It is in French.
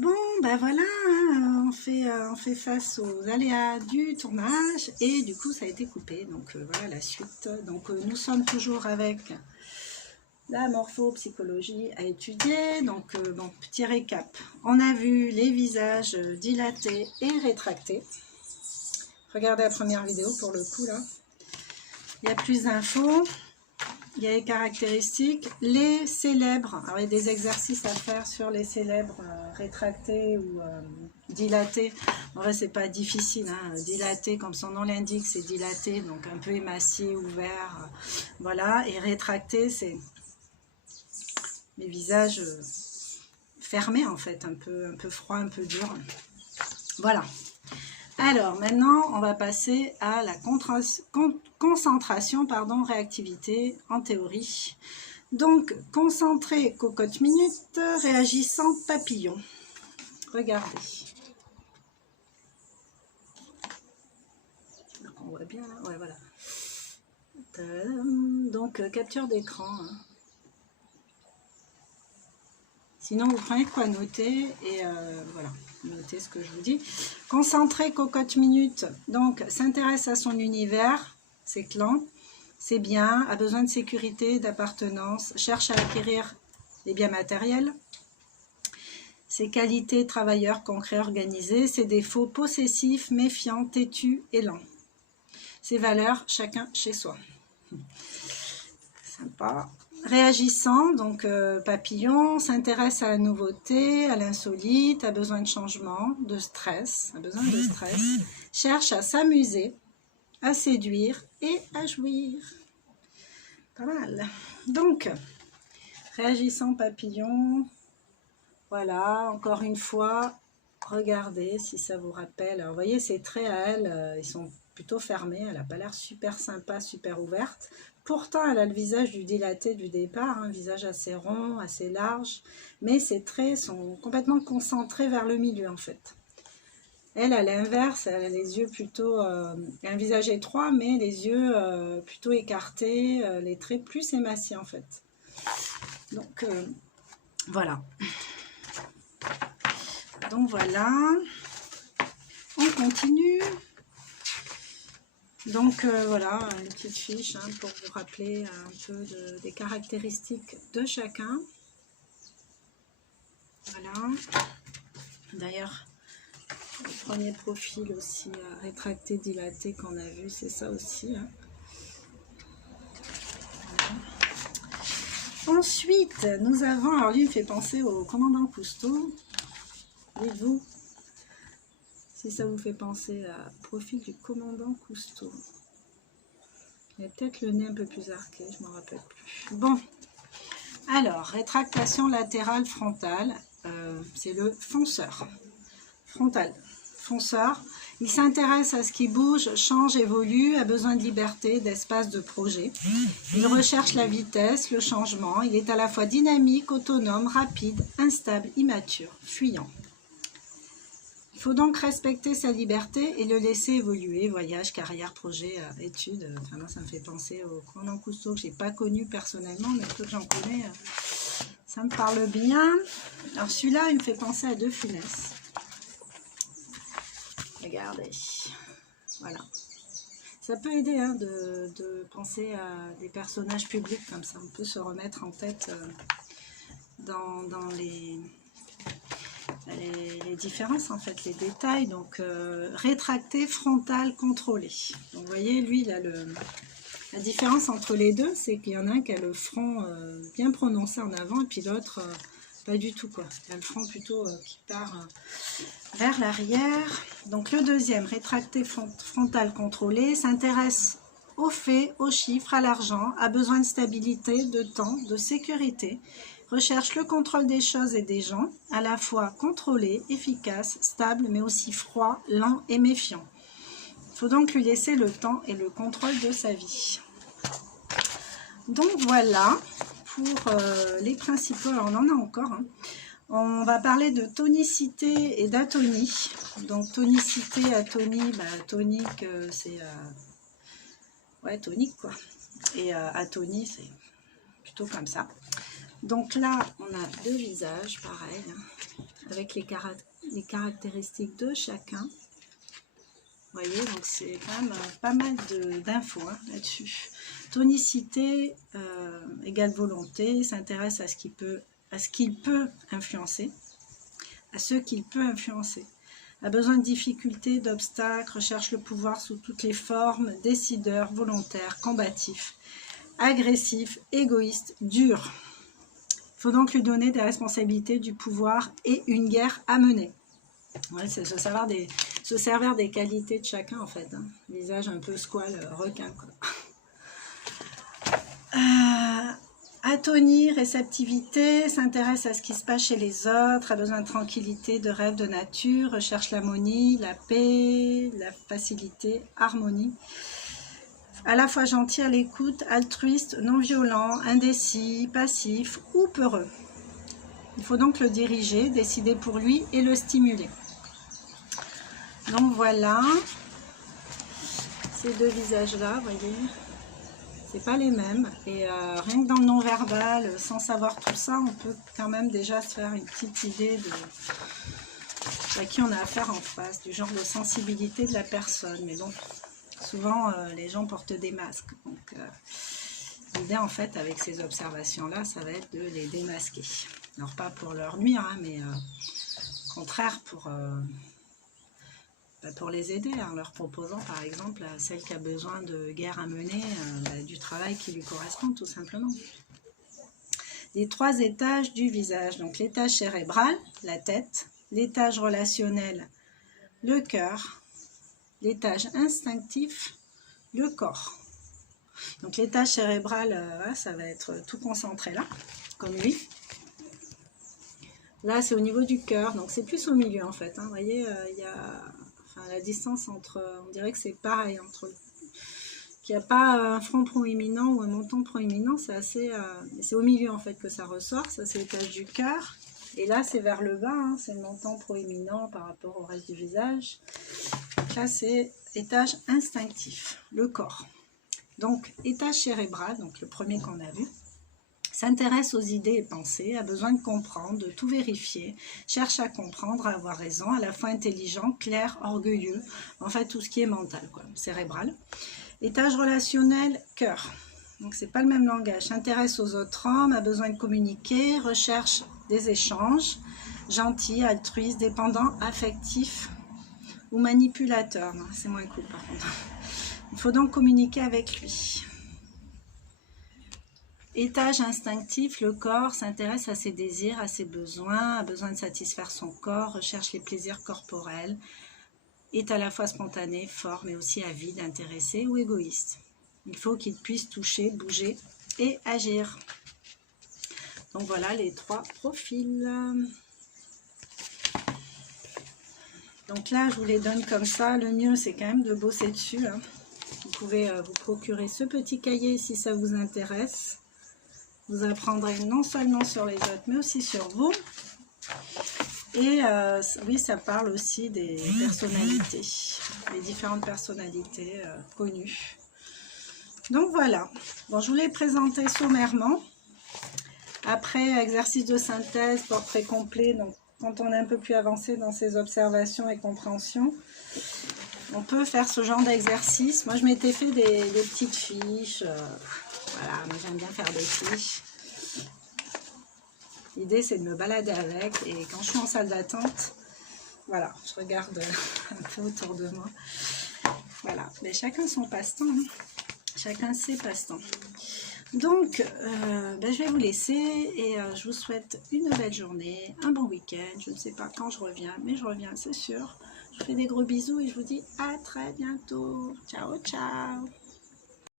Bon, ben voilà, hein, on fait face aux aléas du tournage et du coup ça a été coupé. Donc voilà la suite. Donc nous sommes toujours avec la morphopsychologie à étudier. Donc bon, petit récap. On a vu les visages dilatés et rétractés. Regardez la première vidéo pour le coup là. Il y a plus d'infos. Il y a les caractéristiques, les célèbres. Alors, il y a des exercices à faire sur les célèbres rétractés ou dilatés. En vrai, c'est pas difficile. Hein. Dilaté, comme son nom l'indique, c'est dilaté, donc un peu émacié, ouvert. Voilà. Et rétracté, c'est les visages fermés, en fait, un peu froid, un peu dur. Voilà. Alors, maintenant, on va passer à la concentration, réactivité en théorie. Donc, concentré, cocotte minute, réagissant, papillon. Regardez. On voit bien là. Ouais, voilà. Donc, capture d'écran. Hein. Sinon, vous prenez de quoi noter et voilà, notez ce que je vous dis. Concentré, cocotte minute, donc s'intéresse à son univers, ses clans, c'est bien, a besoin de sécurité, d'appartenance, cherche à acquérir les biens matériels, ses qualités, travailleur, concret, organisé, ses défauts, possessif, méfiant, têtu et lent. Ses valeurs, chacun chez soi. Sympa. Réagissant, donc papillon, s'intéresse à la nouveauté, à l'insolite, a besoin de changement, de stress, cherche à s'amuser, à séduire et à jouir. Pas mal. Donc, réagissant papillon, voilà, encore une fois, regardez si ça vous rappelle. Alors, vous voyez, ses traits à elle, ils sont plutôt fermés, elle n'a pas l'air super sympa, super ouverte. Pourtant, elle a le visage du dilaté du départ, un visage assez rond, assez large, mais ses traits sont complètement concentrés vers le milieu en fait. Elle, à l'inverse, elle a les yeux plutôt, un visage étroit, mais les yeux plutôt écartés, les traits plus émaciés en fait. Donc, voilà. Donc voilà, on continue. Donc voilà, une petite fiche hein, pour vous rappeler un peu des caractéristiques de chacun. Voilà. D'ailleurs, le premier profil aussi rétracté, dilaté qu'on a vu, c'est ça aussi. Hein. Voilà. Ensuite, nous avons, alors lui il me fait penser au commandant Cousteau. Dites-vous si ça vous fait penser à profil du commandant Cousteau. Il y a peut-être le nez un peu plus arqué, je ne m'en rappelle plus. Bon, alors, rétractation latérale frontale, c'est le fonceur. Frontal, fonceur. Il s'intéresse à ce qui bouge, change, évolue, a besoin de liberté, d'espace, de projet. Il recherche la vitesse, le changement. Il est à la fois dynamique, autonome, rapide, instable, immature, fuyant. Il faut donc respecter sa liberté et le laisser évoluer, voyage, carrière, projet, études. Enfin, moi, ça me fait penser au commandant Cousteau que je n'ai pas connu personnellement, mais peu que j'en connais, ça me parle bien. Alors celui-là, il me fait penser à De Funès. Regardez, voilà. Ça peut aider hein, de penser à des personnages publics comme ça. On peut se remettre en tête dans les différences, en fait, les détails. Donc, rétracté, frontal, contrôlé. Donc, vous voyez, lui, il a la différence entre les deux, c'est qu'il y en a un qui a le front bien prononcé en avant et puis l'autre, pas du tout, quoi. Il a le front plutôt qui part vers l'arrière. Donc, le deuxième, rétracté, frontal, contrôlé, s'intéresse aux faits, aux chiffres, à l'argent, a besoin de stabilité, de temps, de sécurité, recherche le contrôle des choses et des gens, à la fois contrôlé, efficace, stable, mais aussi froid, lent et méfiant. Il faut donc lui laisser le temps et le contrôle de sa vie. Donc voilà pour les principaux. Alors on en a encore. Hein. On va parler de tonicité et d'atonie. Donc tonicité, atonie, tonique c'est ouais, tonique quoi. Et atonie c'est plutôt comme ça. Donc là, on a deux visages, pareil, hein, avec les caractéristiques de chacun. Vous voyez, donc c'est quand même pas mal d'infos hein, là-dessus. Tonicité égale volonté, s'intéresse à ce qu'il peut influencer, à ce qu'il peut influencer. A besoin de difficultés, d'obstacles, recherche le pouvoir sous toutes les formes, décideur, volontaire, combatif, agressif, égoïste, dur. Il faut donc lui donner des responsabilités, du pouvoir et une guerre à mener. Ouais, c'est se servir des qualités de chacun en fait. Hein. Visage un peu squale, requin quoi. Atonie, réceptivité, s'intéresse à ce qui se passe chez les autres, a besoin de tranquillité, de rêve, de nature, recherche l'harmonie, la paix, la facilité, harmonie. À la fois gentil à l'écoute, altruiste, non violent, indécis, passif ou peureux. Il faut donc le diriger, décider pour lui et le stimuler. Donc voilà, ces deux visages-là, vous voyez, c'est pas les mêmes. Et rien que dans le non-verbal, sans savoir tout ça, on peut quand même déjà se faire une petite idée de à qui on a affaire en face, du genre de sensibilité de la personne. Mais bon, souvent les gens portent des masques. Donc l'idée en fait avec ces observations-là, ça va être de les démasquer. Alors pas pour leur nuire, hein, mais au contraire pour les aider, en leur proposant par exemple à celle qui a besoin de guerre à mener, du travail qui lui correspond tout simplement. Les trois étages du visage, donc l'étage cérébral, la tête, l'étage relationnel, le cœur, l'étage instinctif, le corps. Donc l'étage cérébral, ça va être tout concentré là, comme lui. Là c'est au niveau du cœur, donc c'est plus au milieu en fait, hein. Vous voyez, il y a... Enfin, la distance entre, on dirait que c'est pareil, entre qu'il n'y a pas un front proéminent ou un menton proéminent, c'est assez, c'est au milieu en fait que ça ressort, ça c'est l'étage du cœur, et là c'est vers le bas, hein, c'est le menton proéminent par rapport au reste du visage. Donc là c'est étage instinctif, le corps. Donc étage cérébral, donc le premier qu'on a vu, s'intéresse aux idées et pensées, a besoin de comprendre, de tout vérifier, cherche à comprendre, à avoir raison, à la fois intelligent, clair, orgueilleux, en fait tout ce qui est mental, quoi, cérébral. Étage relationnel, cœur. Donc c'est pas le même langage, s'intéresse aux autres hommes, a besoin de communiquer, recherche des échanges, gentil, altruiste, dépendant, affectif ou manipulateur. C'est moins cool par contre. Il faut donc communiquer avec lui. Étage instinctif, le corps s'intéresse à ses désirs, à ses besoins, a besoin de satisfaire son corps, recherche les plaisirs corporels, est à la fois spontané, fort, mais aussi avide, intéressé ou égoïste. Il faut qu'il puisse toucher, bouger et agir. Donc voilà les trois profils. Donc là, je vous les donne comme ça. Le mieux, c'est quand même de bosser dessus, hein. Vous pouvez vous procurer ce petit cahier si ça vous intéresse. Vous apprendrez non seulement sur les autres, mais aussi sur vous. Et oui, ça parle aussi des personnalités, les différentes personnalités connues. Donc voilà, bon, je vous l'ai présenté sommairement. Après, exercice de synthèse, portrait complet, donc quand on est un peu plus avancé dans ses observations et compréhensions, on peut faire ce genre d'exercice. Moi, je m'étais fait des petites fiches. Voilà, moi j'aime bien faire des fiches. L'idée, c'est de me balader avec. Et quand je suis en salle d'attente, voilà, je regarde un peu autour de moi. Voilà, mais chacun son passe-temps. Hein. Chacun ses passe-temps. Donc, je vais vous laisser et je vous souhaite une belle journée, un bon week-end. Je ne sais pas quand je reviens, mais je reviens, c'est sûr. Je vous fais des gros bisous et je vous dis à très bientôt. Ciao, ciao.